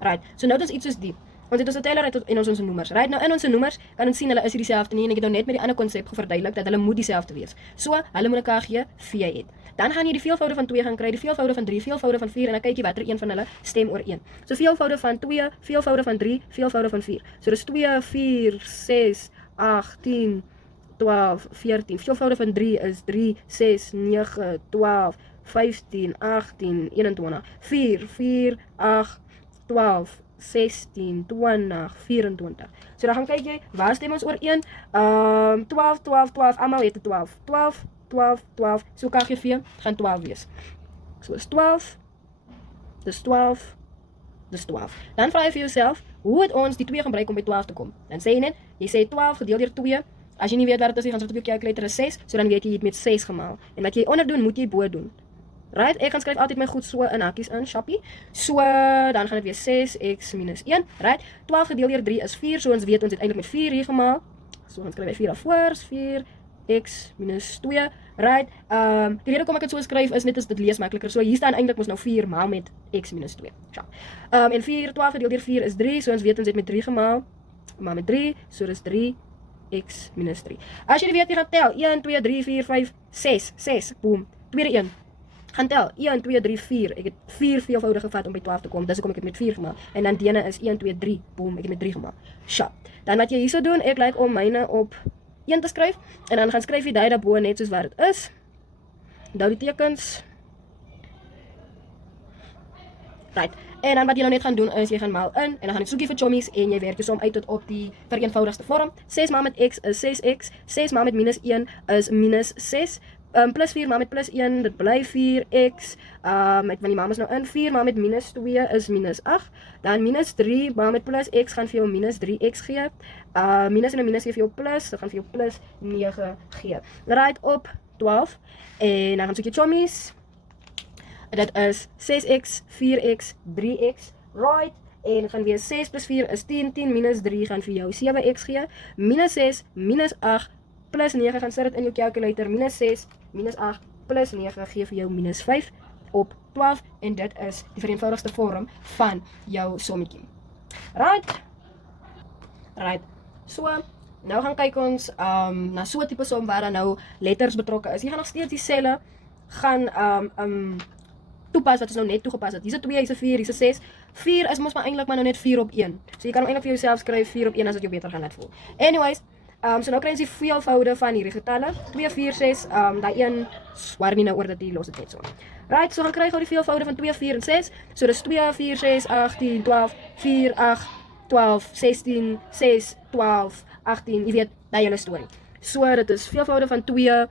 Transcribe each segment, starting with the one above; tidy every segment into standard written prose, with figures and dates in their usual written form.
Right, so nou het ons iets soos die. Ons het ons teller uit in ons noemers. Right, nou in ons noemers kan ons sien hulle is nie dieselfde nie en ek het nou net met die ander konsep verduidelik dat hulle moet dieselfde wees. So, hulle moet 'n KGV hê. Dan gaan jy die veelvoude van 2 gaan kry, die veelvoude van 3, veelvoude van 4 en dan kyk jy watter een van hulle stem ooreen. So veelvoude van 2, veelvoude van 3, veelvoude van 4. So dis 2, 4, 6, 8, 10, 12, 14. Veelvoude van 3 is 3, 6, 9, 12, 15, 18, 21. 4, 4, 8, 12, 16, 20, 24. So dan gaan kyk jy, waar stem ons ooreen? 12, 12, 12, almal het 'n 12. 12, 12, 12. So KGV gaan 12 wees. So is 12. Dis 12. Dis 12. Dan vra jy vir jouself, hoe het ons die 2 gebruik om by 12 te kom? Dan sê jy net, jy sê 12 gedeel deur 2. As jy nie weet wat dit is, jy gaan sit op jou calculator is 6, so dan weet jy het met 6 gemaal. En wat jy onder doen, moet jy bo doen. Right, ek gaan skryf altyd my goed so in hakkies in, Shappie. So, dan gaan dit weer 6x minus 1, right? 12 gedeel deur 3 is 4, so ons weet ons het eintlik met 4 hier gemaal. So, ons skryf 4 voor, 4x minus 2, right? Die rede kom ek dit so skryf is net as dit lees makliker. So, hier staan eintlik mos nou 4 maal met x minus 2. Ja. En 12 gedeel deur 4 is 3, so ons weet ons het met 3 gemaal, maal met 3, so dis 3x minus 3. As jy weet jy gaan tel, 1, 2, 3, 4, 5, 6, boom, tweede 1. Gaan tel, 1, 2, 3, 4, ek het 4 veelvoudige gevat om by 12 te kom, dus kom ek het met 4 gemaal, en dan die ene is 1, 2, 3, boom, ek het met 3 gemaal, sharp. Dan wat jy hier so doen, ek like om myne op 1 te skryf, en dan gaan skryf jy die daarbo net soos wat het is, onthou die tekens, right, en dan wat jy nou net gaan doen is, jy gaan maal in, en dan gaan jy soekie vir chommies, en jy werk jy som uit tot op die vereenvoudigste vorm, 6 maal met x is 6x, 6 maal met minus 1 is minus 6, plus 4 maal met plus 1, dit bly 4x, want die maal is nou in, 4 maal met minus 2 is minus 8, dan minus 3 maal met plus x gaan vir jou minus 3x gee, minus en minus gee vir jou plus, dit gaan vir jou plus 9 gee. Right op 12, en dan gaan soek jy chommies, dit is 6x, 4x, 3x, right, en dit gaan weer 6 plus 4 is 10, 10 minus 3 gaan vir jou 7x gee, minus 6, minus 8, plus 9 gaan sit dit in jou calculator, minus 6, minus 8, plus 9 gee vir jou minus 5 op 12, en dit is die vereenvoudigste vorm van jou sommetjie. Right? Right. So, nou gaan kyk ons na so 'n tipe som waar dan nou letters betrokke is. Jy gaan nog steeds die selle gaan toepas wat ons nou net toegepas het. Hier's 'n 2, hier's 'n 4, hier's 'n 6. 4 is mos maar eintlik maar nou net 4 op 1. So jy kan hom eintlik vir jouself skryf 4 op 1 as dit jou beter gaan laat voel. Anyways, so nou kry ons die veelvoude van hierdie getalle. 2, 4, 6, daai een swaar nie nou oor dat jy los dit net so. Right, so gaan kry gou die veelvoude van 2, 4 en 6. So dis 2, 4, 6, 18, 12, 4, 8, 12, 16, 6, 12, 18, jy weet, daai hele storie. So dit is veelvoude van 2,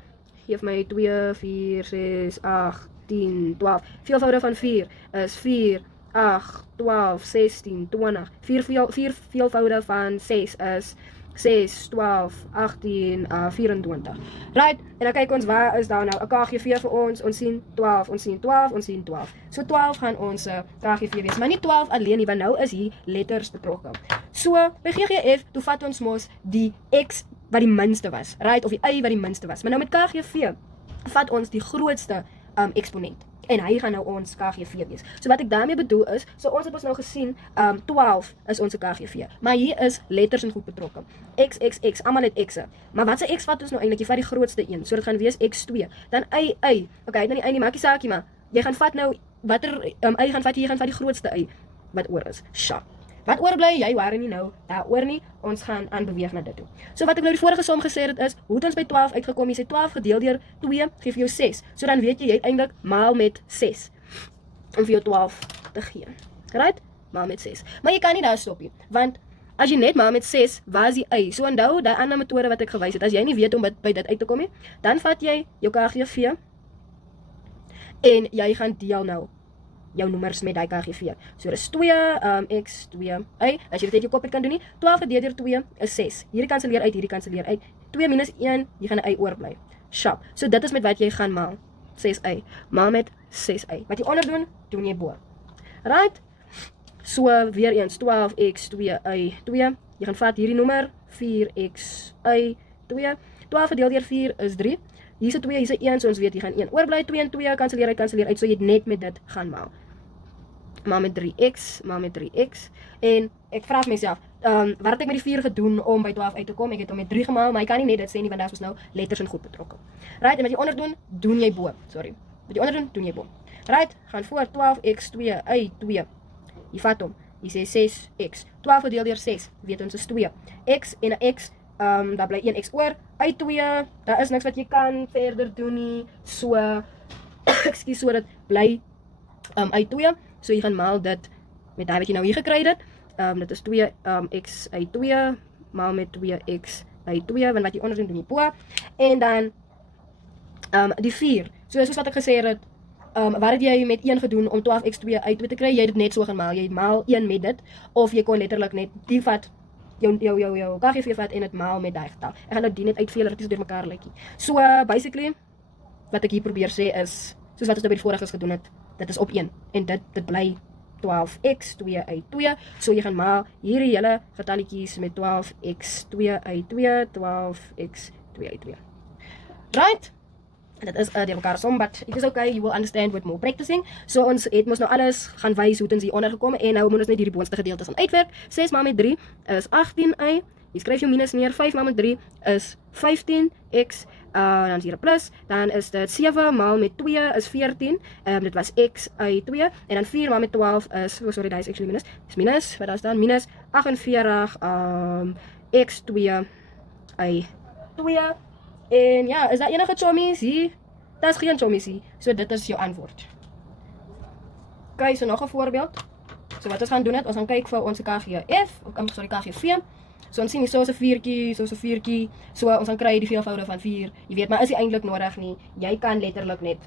geef my 2, 4, 6, 8, 10, 12. Veelvoude van 4 is 4, 8, 12, 16, 20. 4 veelvoude van 6 is 6, 12, 18, 24. Right, en dan kyk ons waar is daar nou 'n KGV vir ons. Ons sien 12, ons sien 12, ons sien 12. So 12 gaan ons KGV wees, maar nie 12 alleen nie, want nou is hier letters betrokke. So by GGF, toe vat ons mos die X wat die minste was, right, of die Y wat die minste was. Maar nou met KGV vat ons die grootste eksponent. En hy gaan nou ons KGV wees. So wat ek daarmee bedoel is, so ons het ons nou gesien, 12 is ons KGV. Maar hier is letters en goed betrokke. X, X, X, allemaal net X'e. Maar wat se X vat ons nou eintlik? Jy vat die grootste een. So dit gaan wees X2. Dan Y, Y. Okay, dan die Y nie, maak nie saakie, maar jy gaan vat nou, watter Y gaan vat, jy gaan vat die grootste Y wat oor is. Sharp. Wat oorbly, jy waar nie nou, daar oor nie, ons gaan aan beweeg na dit toe. So wat ek nou die vorige som gesê het is, hoe het ons by 12 uitgekom? Jy sê 12 gedeel deur 2, geef jou 6. So dan weet jy het eintlik maal met 6, om vir jou 12 te gee. Right? Maal met 6. Maar jy kan nie daar stop nie, want as jy net maal met 6, waar is die Y? So onthou, die ander metode wat ek gewys het, as jy nie weet om by dit uit te kom nie, dan vat jy jou KGV, en jy gaan deel nou jou noemers met die KGV. So dis 2, x2, y, as jy dit uit jou kop het kan doen nie, 12 gedeel deur 2 is 6. Hierdie kanselleer uit, hierdie kanselleer uit. 2 minus 1, jy gaan 'n y oorbly. Sharp. So dit is met wat jy gaan maal. 6y. Maal met 6y. Wat jy onder doen, doen jy bo. Right? So weer eens 12x2y2. Jy gaan vat hierdie nommer 4xy2. 12 gedeel deur 4 is 3. Hier is 'n 2, hier is 'n 1, so ons weet jy gaan 1 oorbly, 2 en 2 kanselleer uit, so jy het net met dit gaan maal. maal met 3x, maal met 3x. En ek vraag myself, wat het ek met die 4 gedoen om by 12 uit te kom? Ek het hom met 3 gemaal, maar ek kan nie net dit sê nie, want daar is nou letters en goed betrokke. Right, en wat jy onder doen, doen jy bo. Sorry. Wat jy onder doen, doen jy bo. Right, gaan voor 12x2 uit 2. Jy vat hom. Jy sê 6x. 12 verdeel deur 6, weet ons is 2. X en 'n x, daar bly 1x oor. Uit 2, daar is niks wat jy kan verder doen nie. So, ekskuus, so dit bly uit 2. So jy gaan maal dit met daai wat jy nou hier gekry het. Dit is 2x uit 2 maal met 2x uit 2, want wat jy onder doen jy bo. En dan die 4. So soos wat ek gesê het, wat het jy met 1 gedoen om 12x2 uit 2 te kry? Jy het dit net so gaan maal. Jy maal 1 met dit, of jy kon letterlik net die vat, jou KGV vat en dit maal met daai getal. Ek gaan nou die net uitveel, dat dit deur mekaar lyk. So basically, wat ek hier probeer sê is, soos wat ons nou by die vorige gedoen het, dit is op 1, en dit bly 12x2 uit 2, so jy gaan maal hierdie hele getalletjies met 12x2 uit 2, 12x2 uit 2. Right? Dit is deur mekaar som, but it is okay, you will understand with more practicing. So ons het mos nou alles gaan wys hoe dit hier onder gekom, en nou moet ons net hierdie boonste gedeeltes gaan uitwerk. 6 maal met 3 is 18y, jy skryf jou minus neer, 5 maal met 3 is 15x, dan is hier 'n plus, dan is dit 7 maal met 2 is 14, dit was x uit 2, en dan 4 maal met 12 is, oh sorry, daar is actually minus, is minus, wat daar staan, minus 48 x2 uit 2, en ja, is daar enige chommies hier? Daar is geen chommies hier, so dit is jou antwoord. Kijk, so nog 'n voorbeeld. So wat ons gaan doen het, ons gaan kyk vir ons KGF, sorry, KGV. So ons sien hier soos 'n viertjie, so ons gaan kry die veelvoude van 4. Jy weet, maar is nie eintlik nodig nie. Jy kan letterlik net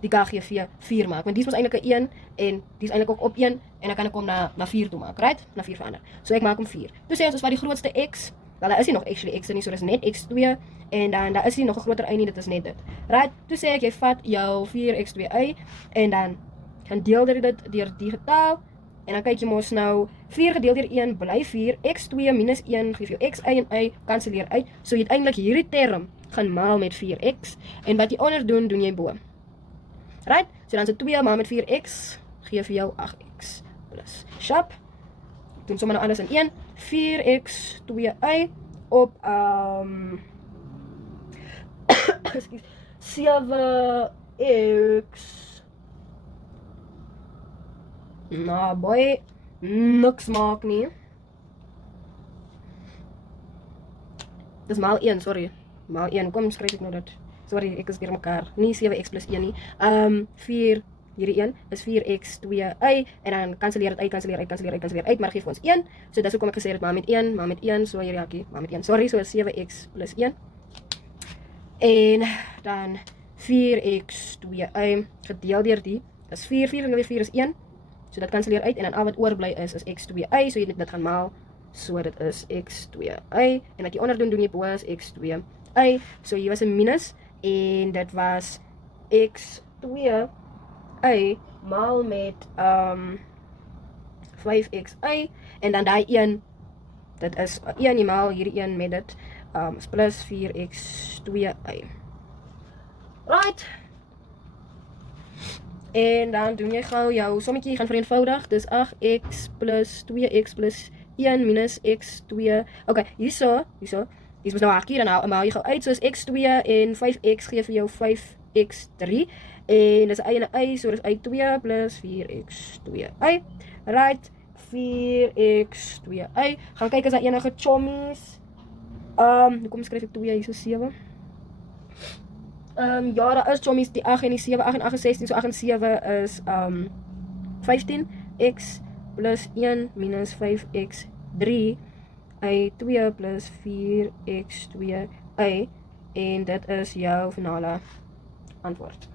die KGV 4 maak, want die is mos eintlik 'n 1 en die is eintlik ook op 1 en dan kan ek hom na 4 toe maak, right? Na 4 verander. So ek maak hom 4. Toe sê ons wat die grootste x, wel daar is nie nog actually x nie, so dis net x2 en dan daar is nie nog 'n groter y nie, dit is net dit. Right? Toe sê ek jy vat jou 4x2y en dan gaan deel dit deur die getal. En dan kyk jy mos nou, 4 gedeel deur 1 bly 4, x2 minus 1 geef jou x, y en y, kanselleer uit. So jy het eintlik hierdie term gaan maal met 4x, en wat jy onder doen, doen jy bo. Right? So dan is dit 2 maal met 4x, geef jou 8x plus. Sharp. Doen sommer nou alles in 1, 4x, 2y, op, excuse, 7x, nou boy, niks maak nie. Dis maal 1, sorry. Maal 1, kom skryf ek nou dit. Sorry, ek is deur mekaar. Nie 7x plus 1 nie. 4, hierdie 1 is 4x 2y, en dan kanselleer dit uit, kanselleer uit, maar geef ons 1. So dis hoekom ek gesê het maal met 1, so hierdie hakkie, maal met 1. Sorry, so is 7x plus 1. En dan 4x 2y gedeel deur die, is 4 gedeel deur 4 is 1. So dat kanselleer uit, en dan al wat oorbly is x2y, so jy dit gaan maal, so dit is x2y, en wat jy onder doen jy bo is x2y, so hier was 'n minus, en dit was x2y maal met 5xy, en dan daai 1, dit is 1, jy maal hierdie 1 met dit, is plus 4x2y. Right? En dan doen jy gou jou sommetjie, jy gaan vereenvoudig, dis 8x plus 2x plus 1 minus x2, ok, hierso, hier is nou hakkie, dan maal jy gou uit, so is x2 en 5x geef vir jou 5x3, en dis y en y, so dis y2 plus 4x2y, right, 4x2y, gaan kyk as daar enige chommies, kom skryf ek 2, hier so 7, ja, daar is chommies, die 8 en die 7, 8 en 8 is 16, so 8 en 7 is 15x plus 1 minus 5x3 y2 plus 4x2y, en dit is jou finale antwoord.